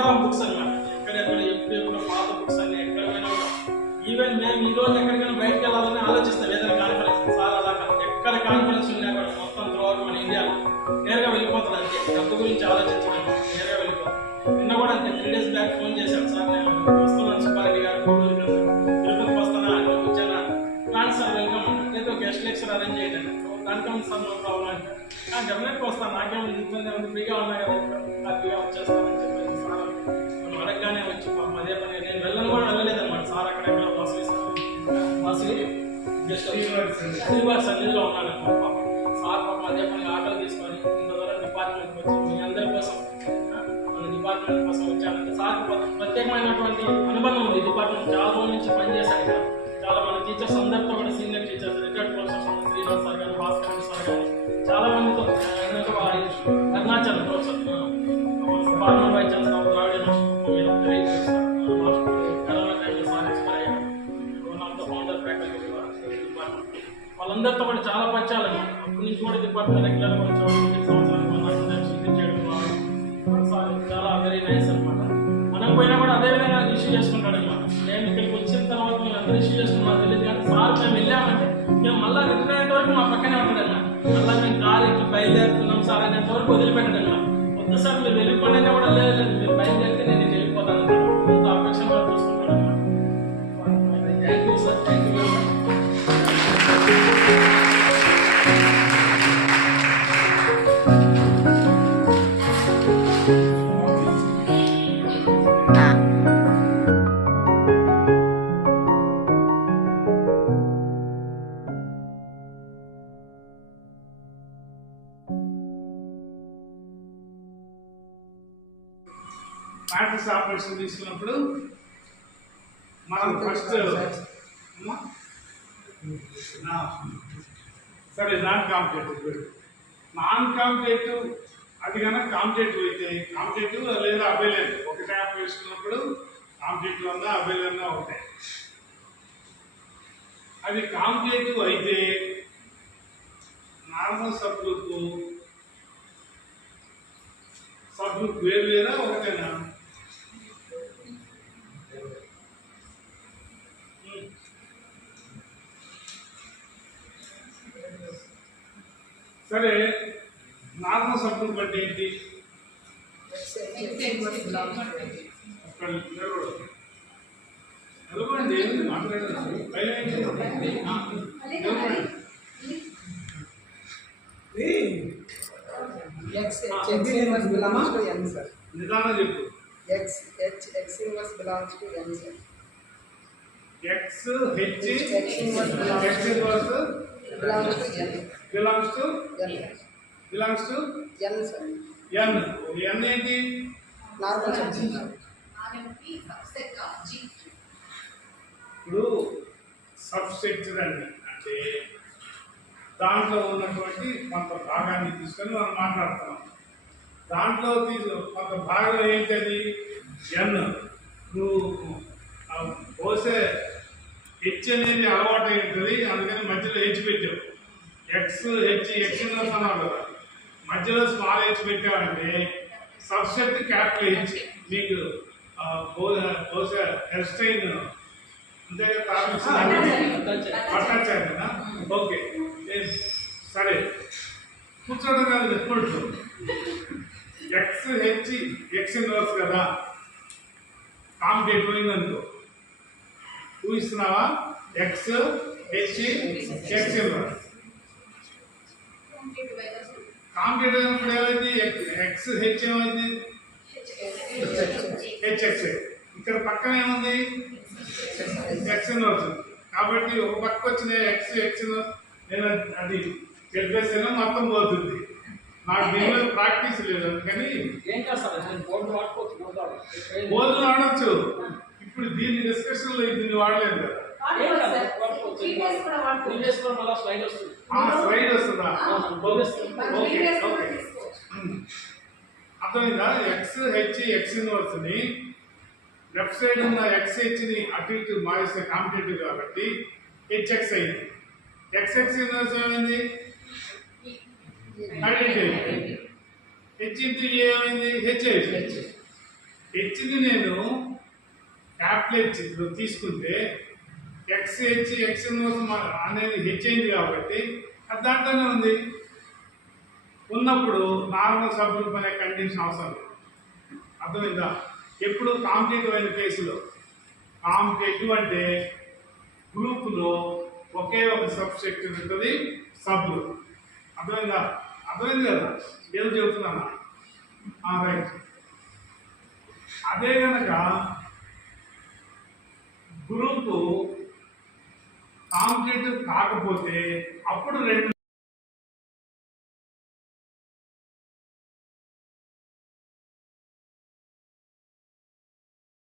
అందరం బుక్స్ అన్నమాట. ఎక్కడెక్కడ ఎప్పుడు పాత బుక్స్ అన్ని ఎక్కడైనా ఈవెన్ మేము ఈ రోజు ఎక్కడికైనా బయటకు వెళ్ళాలని ఆలోచిస్తాం. ఏదైనా కాన్ఫరెన్స్ సార్ అలా ఎక్కడ కాన్ఫరెన్స్ ఉన్నా కూడా మొత్తం త్రూఅవుట్ మన ఇండియాలో నేరుగా వెళ్ళిపోతుంది. అంతే డబ్బు గురించి ఆలోచించడం నేరుగా వెళ్ళిపోతుంది. నిన్న కూడా అంతే 3 days బ్యాక్ ఫోన్ చేశాను, సార్ నేను వస్తున్నాను సుబ్బారెడ్డి గారు తిరుపతికి వస్తానా అక్కడ వచ్చానా రాండి సార్ వెల్కమ్ అంటే ఏదో గెస్ట్ లెక్చర్ అరేంజ్ చేయండి దానికేమో సార్ నో ప్రాబ్లం అంటే డెఫినెట్గా వస్తాను, నాకేమో ఇబ్బంది ఫ్రీగా ఉన్నా కదా హ్యాపీగా వచ్చేస్తానని చెప్పేసి సార్ మనం అడగగానే వచ్చి అదే పని నేను వెళ్ళను కూడా వెళ్ళలేదన్నమాట. సార్ అక్కడెక్కడ బస్సు శ్రీనివాస్ సన్నిధిలో ఉన్నాడు సార్ పాపం అదే పని ఆటలు తీసుకొని ఇంత దూరం డిపార్ట్మెంట్కి వచ్చి మీ అందరి కోసం మన డిపార్ట్మెంట్ కోసం వచ్చానంటే సార్ ప్రత్యేకమైనటువంటి అనుబంధం ఉంది. డిపార్ట్మెంట్ చాలా రోజుల నుంచి పనిచేశారు ఇక్కడ. చాలా మంది టీచర్స్ అందరితో కూడా senior teachers retired professors Srinivas sir గారు భాస్కర్ సార్ గారు చాలా మందితో Arunachal professor former vice chancellor Dravida university corona టైంలో సార్ ఎక్స్పైర్ అయ్యారు. One of the founder faculty department వాళ్ళందరితో కూడా చాలా పరిచయాలు. అప్పటి నుంచి కూడా డిపార్ట్మెంట్ రెగ్యులర్గా వచ్చి సంవత్సరానికి సార్ చాలా వెరీ నైస్ అనమాట. మనం పోయినా కూడా అదే విధంగా రిసీవ్ చేసుకుంటాడు అనమాట. మేము ఇక్కడికి వచ్చిన తర్వాత మేము అందరూ రిసీవ్ చేసుకున్నాం తెలియదు కానీ సార్ మేము వెళ్ళామంటే మేము మళ్ళీ రిటర్న్ అయ్యేంత వరకు మా పక్కనే ఉంటాడు అన్నమాట. మళ్ళీ మేము కారు ఎక్కి బయలుదేరుతున్నాం సార్ అనేంత వరకు వదిలిపెట్టడం అన్నమాట. వద్దు సార్ మీరు వెళ్ళిపోయినా కూడా లేదు మీరు బయలుదేరితే నేను వెళ్ళిపోతాను అంత అపేక్ష కూడా చూసుకుంటాడు అన్నమాట. Thank you sir, thank you very much. Practice operation తీసుకున్నప్పుడు మనం ఫస్ట్ సరే నాన్ కాంపిటేటివ్ అది కనుక కాంపిటేటివ్ అయితే కాంపిటేటివ్ లేదా అవైలబుల్ ఒకటే యాప్ వేసుకున్నప్పుడు కాంపిటేటివ్ అన్నా అవైలబుల్ అన్నా ఒకటే. అది కాంపిటేటివ్ అయితే నార్మల్ సబ్ గ్రూప్ వేరు వేరా ఒకటేనా? సరే నార్మల్ సబ్ గ్రూప్ అంటే ఏంటి? నిదానం చెప్పు. X inverse belongs to N, sir. X inverse belongs to N, sir. N. N ఏంటి? Normal subset. ఇప్పుడు సబ్సెట్ అండి అంటే దాంట్లో ఉన్నటువంటి కొంత భాగాన్ని తీసుకొని మనం మాట్లాడుతున్నాం. దాంట్లో కొంత భాగం ఏంటది? ఎన్. నువ్వు పోసే హెచ్ అనేది అలవాటు అయి ఉంటుంది, అందుకని మధ్యలో హెచ్ పెట్టావు. ఎక్స్ ఇన్వర్స్ అన్నావు కదా, మధ్యలో స్మాల్ హెచ్ పెట్టావంటే సబ్సెట్ క్యాపిటల్ హెచ్. మీకు పోసే హెయిర్ స్టైల్ అంతే పట్టాచారు కదా. ఓకే సరే కూర్చోడం కాదు ఎప్పుడు ఎక్స్ ఇన్వర్స్ కదా కాంపిటేటివ్ అయిందనుకో ఊహిస్తున్నావా? ఎక్స్ ఇన్వర్స్ కాంపిటేటివ్ అయినప్పుడు ఏమైంది? ఎక్స్ ఏమైంది? హెచ్ఎక్స్. ఇక్కడ పక్కన ఏముంది? X inverse. కాబట్టి ఒక పక్క వచ్చిన ఎక్స్ ఇన్వర్స్ నేను అది చెప్పేసాను మొత్తం పోతుంది. నాకు దీని మీద ప్రాక్టీస్ లేదు అందుకని బోర్డులు ఆడచ్చు. ఇప్పుడు దీని డిస్కషన్ లో దీన్ని వాడలేదు కదా. స్లైడ్ వస్తుందా? అర్థమైందా? ఎక్స్ ఇన్వర్స్ ని లెఫ్ట్ సైడ్ ఉన్న హెచ్ ని అటు ఇటు మారిస్తే కాంపిటేటివ్ కాబట్టి హెచ్ఎక్స్ అయింది. ఎక్స్ ఇన్వర్స్ ఏమైంది? ఐడెంటిటీ. హెచ్ ఇంటూ ఏమైంది? హెచ్. హెచ్ని నేను క్యాపిటల్ హెచ్ తీసుకుంటే ఎక్స్ ఇన్వర్స్ అనేది హెచ్ అయింది కాబట్టి అది దాంట్లోనే ఉంది. ఉన్నప్పుడు నార్మల్ సబ్గ్రూప్ అనే కండిషన్ అవసరం లేదు. అర్థమైందా? ఎప్పుడు కాంపిటేటివ్ అయిన కేసులో, కాంపిటేటివ్ అంటే గ్రూపులో ఒకే ఒక సబ్ సెక్షన్ ఉంటుంది, సబ్ గ్రూప్. అర్థమైందా? అర్థమైంది కదా? ఏదో చెబుతున్నానా? రైట్. అదే కనుక గ్రూపు కాంపిటేటివ్ కాకపోతే అప్పుడు రెండు